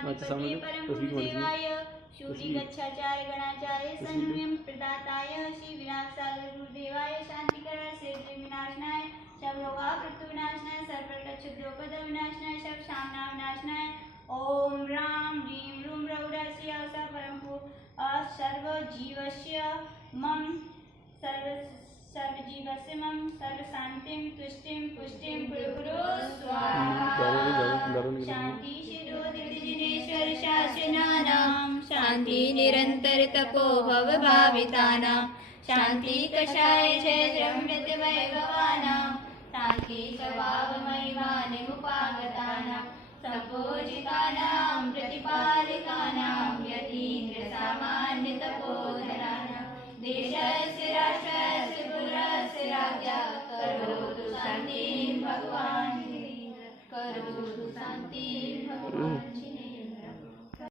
शांतिपते परमगुरुदेवाय शूरि गच्छाचार्य गणाचार्य संयम प्रदाताय श्री विनायक सागर गुरुदेवाय शांतिकर सिद्धि विनाशनाय सर्वरोगा मृत्यु विनाशनाय सर्वकक्षुद्रोपद विनाशनाय सब सामना विनाशनाय ओम राम ह्रीं रूम रौरस्य स परमपु सर्व जीवस्य मम सर्वजीवस्य मम सर्वशांतिं तुष्टिं पुष्टिं गुरु स्वाहा शांति शिरोदिनेश्वर शासनानां शांति निरंतर तपो भव भावितानां शांति कषाय जयमृत वैभवानां शांति स्वभाव महिमानिमुपागतानां संपूजितानां प्रतिपालिकानां यतीन्द्र सामान्य तपोधनानां देशस्य राष्ट्रस्य पुरस्य राज्ञा करोतु शान्तिं भगवान् करोतु शान्तिं भगवान्।